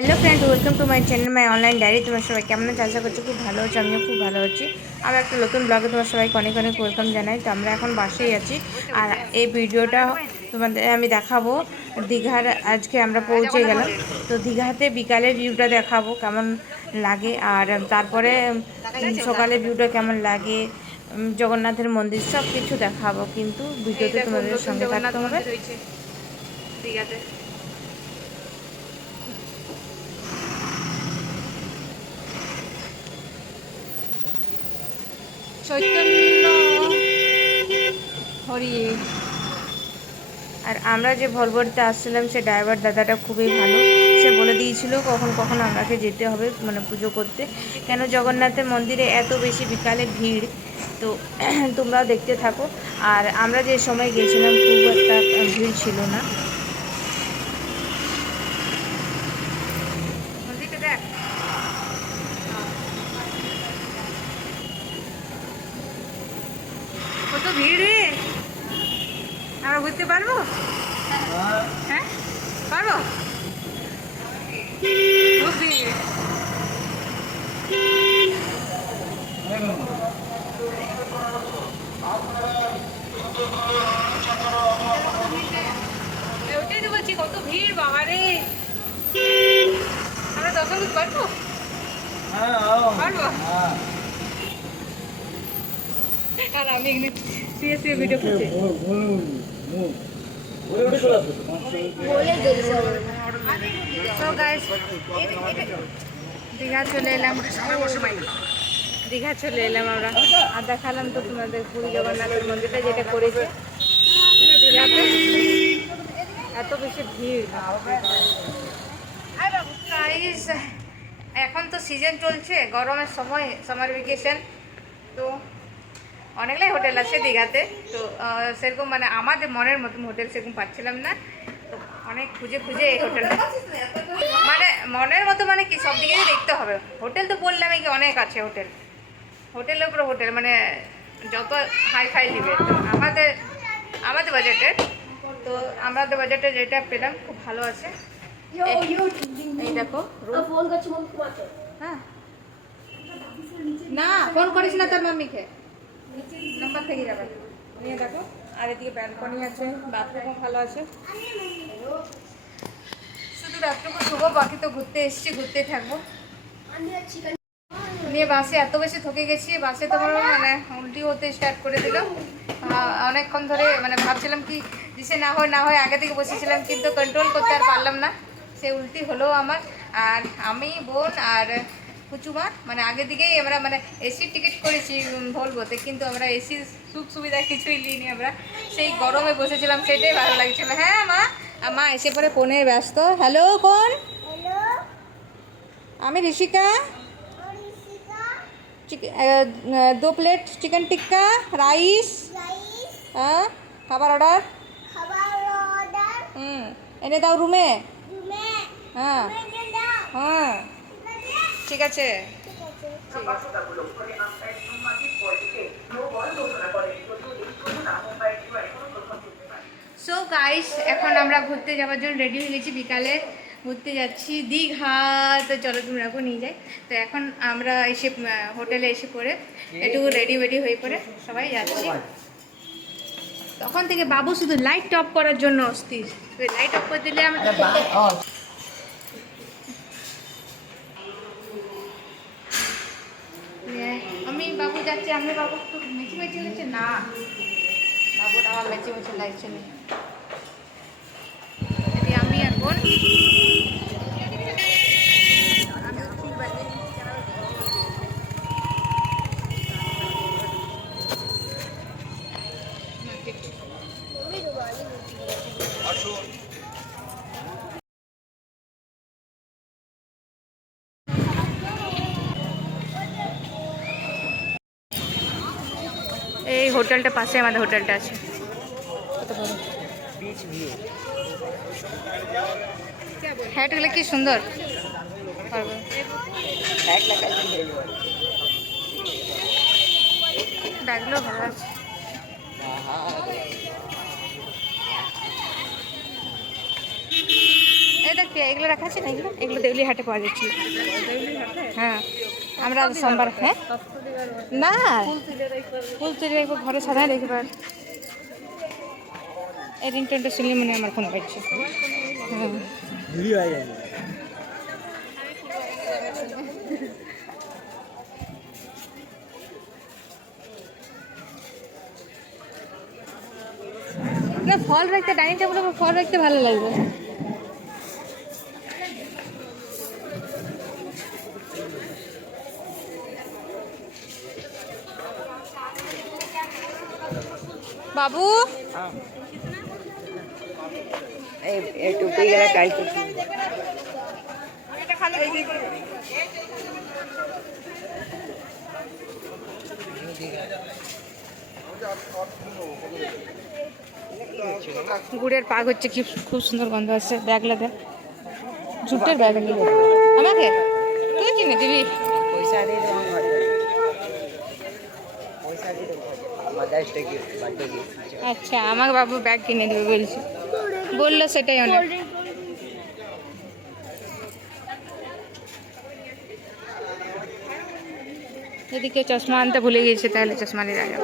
Hello friend, welcome to my channel my online diary. তোমার সবাই কেমন আছে? আশা করছি খুব ভালো আছি। আমিও খুব ভালো আছি। আমার একটা নতুন ব্লগে তোমার সবাইকে অনেক অনেক ওয়েলকাম জানাই। তো আমরা এখন বাসেই আছি, আর এই ভিডিওটা তোমাদের আমি দেখাবো দীঘার। আজকে আমরা পৌঁছে গেলাম, তো দীঘাতে বিকালের ভিউটা দেখাবো কেমন লাগে, আর তারপরে সকালে ভিউটা কেমন লাগে, জগন্নাথের মন্দির সব কিছু দেখাবো। কিন্তু ভিডিওতে তোমাদের সঙ্গে থাকতে হবে। দীঘাতে চৈতন্য হরি। আর আমরা যে ভলভোতে আসছিলাম, সে ড্রাইভার দাদাটা খুবই ভালো। সে বলে দিয়েছিল কখন কখন আমাকে যেতে হবে, মানে পুজো করতে। কেন জগন্নাথের মন্দিরে এত বেশি বিকালে ভিড়, তো তোমরাও দেখতে থাকো। আর আমরা যে সময় গিয়েছিলাম খুব একটা ভিড় ছিল না। মন্দিরটা দেখ কত ভিড় রে। আমরা ঘুরতে পারবো? হ্যাঁ পারবো। খুব ভিড়। ওটাই তো বলছি, কত ভিড় বাবারে। আমরা দর্শন করতে পারবো? পারবো। আর আমি সিরিয়াসলি ভিডিও করছি। সো গাইস, দীঘা চলে এলাম। দীঘা চলে এলাম আমরা, আর দেখালাম তো তোমাদের পুরী জগন্নাথের মন্দিরটা যেটা করেছে দীঘাতে। এত বেশি ভিড় গাইস। এখন তো সিজন চলছে, গরমের সময়, সামার ভ্যাকেশন। তো অনেকগুলাই হোটেল আছে দীঘাতে। তো সেরকম মানে আমাদের মনের মতন হোটেল সেরকম পাচ্ছিলাম না। তো অনেক খুঁজে খুঁজে এই হোটেলটা, মানে মনের মতো মানে কি সব দিকে দেখতে হবে। হোটেল তো বললাম কি অনেক আছে হোটেল, হোটেলের উপরে হোটেল, মানে যত হাই ফাই দিবে। তো আমাদের আমাদের বাজেটের, তো আমাদের বাজেটে যেটা পেলাম খুব ভালো আছে। এই দেখো হ্যাঁ, না ফোন করিস না তোর মাম্মিকে, নাম্বার থেকে যাবে। নিয়ে দেখো, আর এদিকে ব্যালকনি আছে, বাথরুমও ভালো আছে। শুধু রাত্রুকু শুভ, বাকি তো ঘুরতে এসেছি, ঘুরতে থাকবো। নিয়ে বাসে এত বেশি থকে গেছি, বাসে তো মানে উল্টি হতে স্টার্ট করে দিল। অনেকক্ষণ ধরে মানে ভাবছিলাম কি দিশে না হয় না হয়, আগে থেকে বসেছিলাম, কিন্তু কন্ট্রোল করতে আর পারলাম না। সে উল্টি হলো আমার। আর আমি, বোন আর কুচুমা, মানে আগে দিকেই আমরা মানে এসির টিকিট করেছি ভলভোতে, কিন্তু আমরা এসির সুখ সুবিধা কিছুই নিইনি। আমরা সেই গরমে বসেছিলাম, সেটাই ভালো লাগছিল। হ্যাঁ মা, মা এসে পরে ফোনে ব্যস্ত। হ্যালো কোন? আমি ঋষিকা। 2 প্লেট চিকেন টিক্কা রাইস। হ্যাঁ, খাবার অর্ডার। এনে দাও রুমে। হ্যাঁ হ্যাঁ, ঠিক আছে। সো গাইস, এখন আমরা ঘুরতে যাওয়ার জন্য রেডি হয়ে গেছি। বিকালে ঘুরতে যাচ্ছি দীঘা। তো চলো তোমরাকেও নিয়ে যাই। তো এখন আমরা এসে হোটেলে এসে পড়ে একটু রেডি হয়ে পড়ে সবাই যাচ্ছি। তখন থেকে বাবু শুধু লাইট অফ করার জন্য অস্থির। লাইট অফ করে দিলে আমরা আমি বাবু যাচ্ছি। আমি বাবু একটু মেচি লাগছে না, বাবুটা আমার মেচি লাগছে না। আমি আর বোন এই হোটেলটা পাশে আমাদের হোটেলটা আছে। হ্যাট গুলো কি সুন্দর, ব্যাগগুলো ভালো আছে। এটা কি এগুলো রাখা আছে না? এগুলো এগুলো দেউলি হাটে পাওয়া যাচ্ছে। হ্যাঁ আমরা সোমবার হ্যাঁ না ফুল তুলে রেখে ঘরে সাজায় রেখে পার এই রিংটোনটা শুনলে মনে হয় আমার ফোন পাচ্ছে। হ্যাঁ না ফল রাখতে ডাইনিং টেবিলের উপর ফল রাখতে ভালো লাগবে। बाबू टूटी गया काल की গুড়ের পাক হচ্ছে কি খুব সুন্দর গন্ধ আছে। ব্যাগলা দে জুটের ব্যাগ আমাকে তুই কিনে দিবি पैसा दे दो पैसा दे दो मदर्स डे की बर्थडे की আচ্ছা আমাকে বাবু ব্যাগ কিনে দেবে বলছি বললো সেটাই অনেক। যদি কেউ চশমা আনতে ভুলে গিয়েছে তাহলে চশমা নিয়ে যাবে।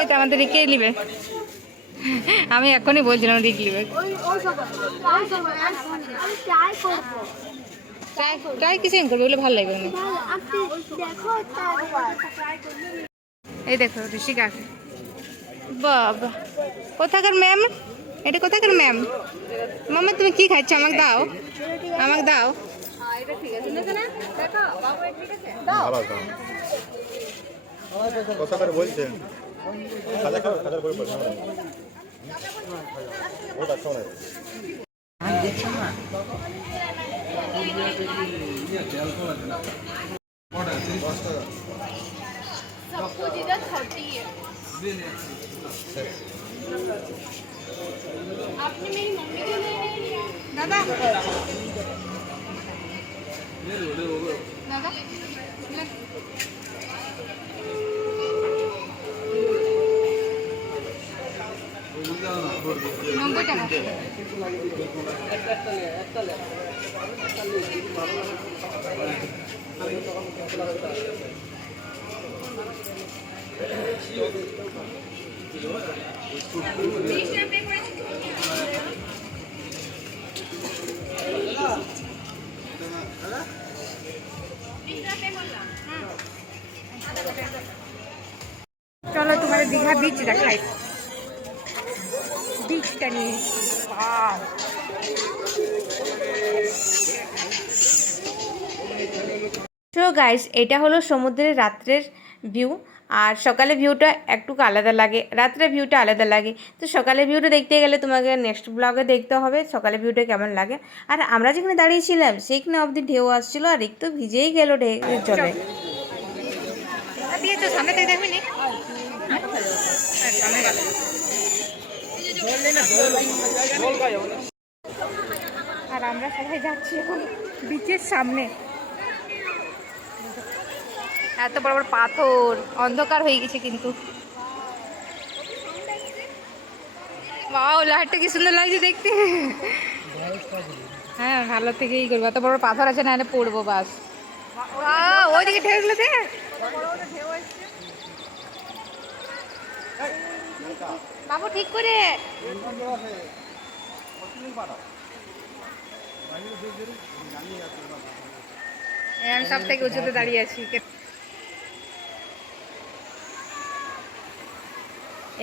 এই তো আমাদের রিকেই নিবে। আমি এখনই বলছিলাম রিক নিবে। ট্রাই কিছু করবে ওগুলো ভালো লাগবে না। এই দেখো ঋষিকা বাবা কোথাকার ম্যাম? এটা কোথাকার ম্যাম? মামা তুমি কি খাচ্ছ? আমাকে দাও আমাকে দাও। কথা করে বলছেন খাজা খাও খাজা করে বলছেন ওটা শোনে हम देखो ना सबको जिधर 30 है आपने मेरी मम्मी को नहीं लिया দাদা দাদা 90 টাকা। চলো তোমার দীঘা বিচ দেখাই বিচটা নিয়ে। তো গাইস এটা হলো সমুদ্রের রাত্রের ভিউ আর সকালে ভিউটা একটু আলাদা লাগে, রাত্রে ভিউটা আলাদা লাগে। তো সকালে ভিউটা দেখতে গেলে তোমাকে নেক্সট ব্লগে দেখতে হবে সকালে ভিউটা কেমন লাগে। আর আমরা যেখানে দাঁড়িয়েছিলাম সেইখানে অবধি ঢেউ আসছিলো আর একটু ভিজেই গেল চলে দিয়েছো সামনে থেকে দেখবি নি আর আমরা সবাই যাচ্ছি এখন বিচের সামনে। এত বড় বড় পাথর অন্ধকার হয়ে গেছে কিন্তু বাও লাইটটা কি সুন্দর লাগছে দেখতে। হ্যাঁ ভালো থেকেই করবো, এত বড় পাথর আছে না পড়বো বাস। ওইদিকে ঢেউগুলো দেখ বাবু ঠিক করে সব থেকে উঁচুতে দাঁড়িয়ে আছি।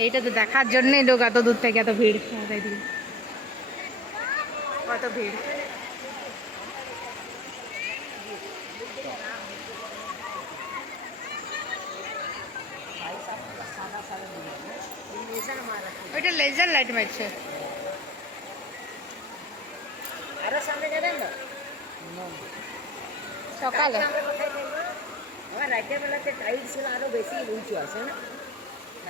এইটা তো দেখার জন্যই লোক এত দূর থেকে এত ভিড় কত ভিড়। ওইটা লেজার লাইট মারছে। সকালে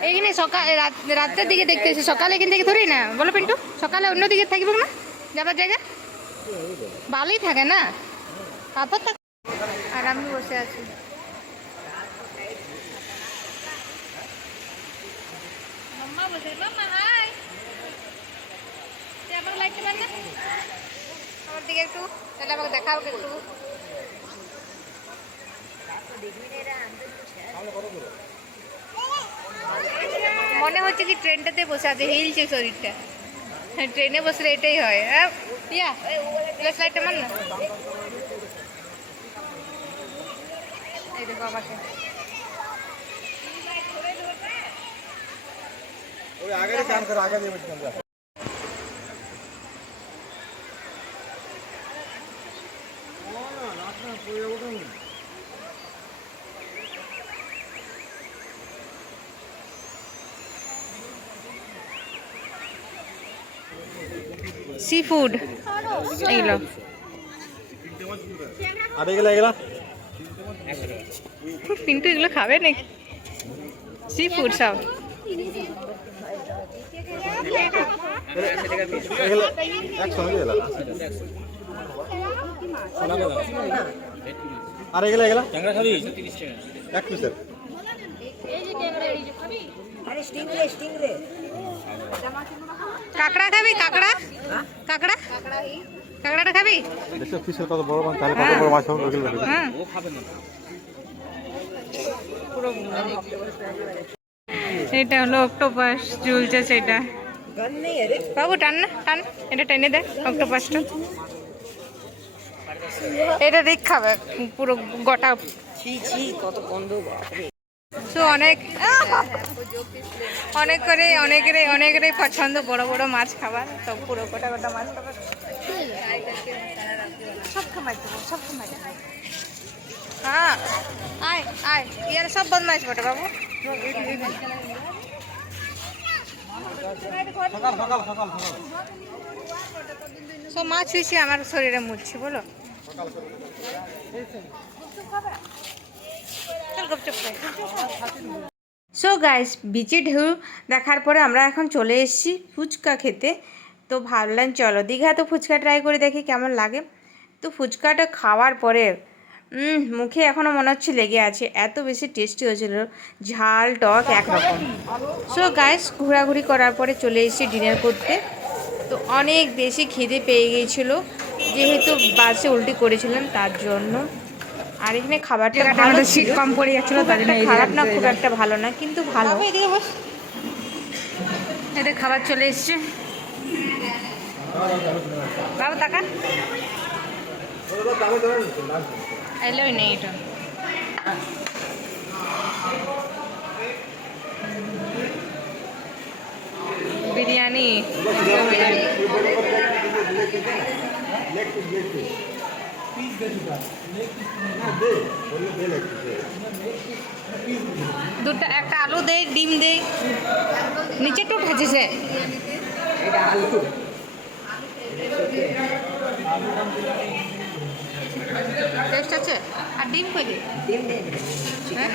এইখানে সকালে রাতের দিকে দেখতেছি, সকালে এখান থেকে ধরি না বলো পিন্টু, সকালে অন্য দিকে থাকবে না যাবার জায়গা ভালোই থাকে না পাথর থাকে। আর আমি বসে আছি মাম্মা বসে মাম্মা হাই আমাকে লাইটটা মার না আমার দিকে একটু, তাহলে আমাকে দেখাও একটু। মনে হচ্ছে কি ট্রেনটাতে বসে আছে, হিলছে শরীরটা। ট্রেনে বসলে এটাই হয়। হ্যাঁ ইয়া প্লাস লাইটটা মার না। এই দেখো আমাকে ওই আগে কাম করে আগে দিয়ে বসে আমরা সি ফুড এইগুলো। আর এগুলা এগুলা পিন্টু এগুলো খাবে নাকি? সি ফুড সব। এগুলা 100 এগুলা আর এগুলা এগুলা ট্যাংরা খাবি 30 টাকা এক পিসের। अरे स्टिंगरे কাঁকড়া খাবি? কাঁকড়া কাঁকড়া কাঁকড়াটা খাবি? দেখো পিসের কত বড় মাছ, তাহলে কত বড় মাছ হবে ওগুলো দেখো। হ্যাঁ এটা হলো অক্টোপাস ঝুলছে সেটা। गन नहीं है रे বাবু টান না, টান এটা টেনে দেয় অক্টোপাসটা। এটা রিক খাবে পুরো গোটা। छी छी কত গন্ধ বাপ রে তো অনেকেরই পছন্দ বড় বড় মাছ খাবার, তো পুরো গোটা গোটা মাছ খাবার। সব খামাই দেবো, সব খামাই দেবো। হ্যাঁ আয় আয়, ইয়ার সব বদমাইশ বটে বাবু। সব মাছ হয়েছে আমার শরীরে মুছছি বলো। সো গাইস, বিচে ঢেউ দেখার পরে আমরা এখন চলে এসেছি ফুচকা খেতে। তো ভাবলাম চলো দীঘা তো ফুচকা ট্রাই করে দেখি কেমন লাগে। তো ফুচকাটা খাওয়ার পরে মুখে এখনও মনে হচ্ছে লেগে আছে, এত বেশি টেস্টি হয়েছিল, ঝাল টক একরকম। সো গাইস, ঘোরাঘুরি করার পরে চলে এসেছি ডিনার করতে। তো অনেক বেশি খিদে পেয়ে গিয়েছিলো, যেহেতু বাসে উল্টি করেছিলাম তার জন্য। আর এখানে খাবারটা ভালো ছিল, কম পড়ে যাচ্ছিল, তার জন্য খারাপ না, খুব একটা ভালো না, কিন্তু ভালো। এদের খাবার চলে এসছে। বাবু টাকা এলোই নেই এটা। বিরিয়ানি দুটা, একটা আলু দে, ডিম দে, নিচে তো ভাজেছে। টেস্ট আছে। আর ডিম কই দে, ডিম দে হ্যাঁ।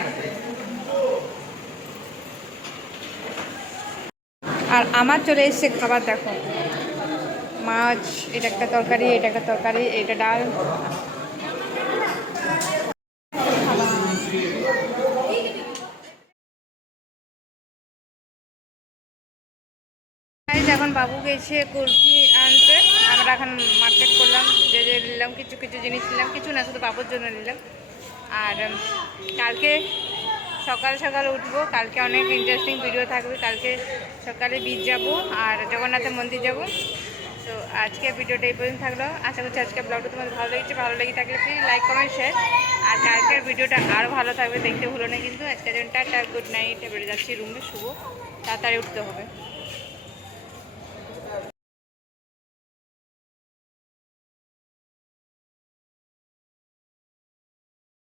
আর আমার চলে এসছে খাবার, দেখো মাছ, এটা একটা তরকারি, এটা একটা তরকারি, এটা ডাল। এখন বাবু গেছে কুলফি আনতে, আমরা এখন মার্কেট করলাম, যে যে নিলাম কিছু কিছু জিনিস নিলাম, কিছু না শুধু বাবুর জন্য নিলাম। আর কালকে সকাল সকাল উঠবো, কালকে অনেক ইন্টারেস্টিং ভিডিও থাকবে। কালকে সকালে বীচ যাব আর জগন্নাথের মন্দির যাব। তো আজকে ভিডিওটা এই পর্যন্ত থাকলো। আশা করছি আজকে ব্লগটা তোমাদের ভালো লেগেছে। ভালো লেগে থাকলে প্লিজ লাইক কমেন্ট শেয়ার। আর কালকের ভিডিওটা আরও ভালো থাকবে, দেখতে ভুলো না কিন্তু। আজকের জন্য টাটা, গুড নাইট। এবারে যাচ্ছি রুমে, শুভ, তাড়াতাড়ি উঠতে হবে।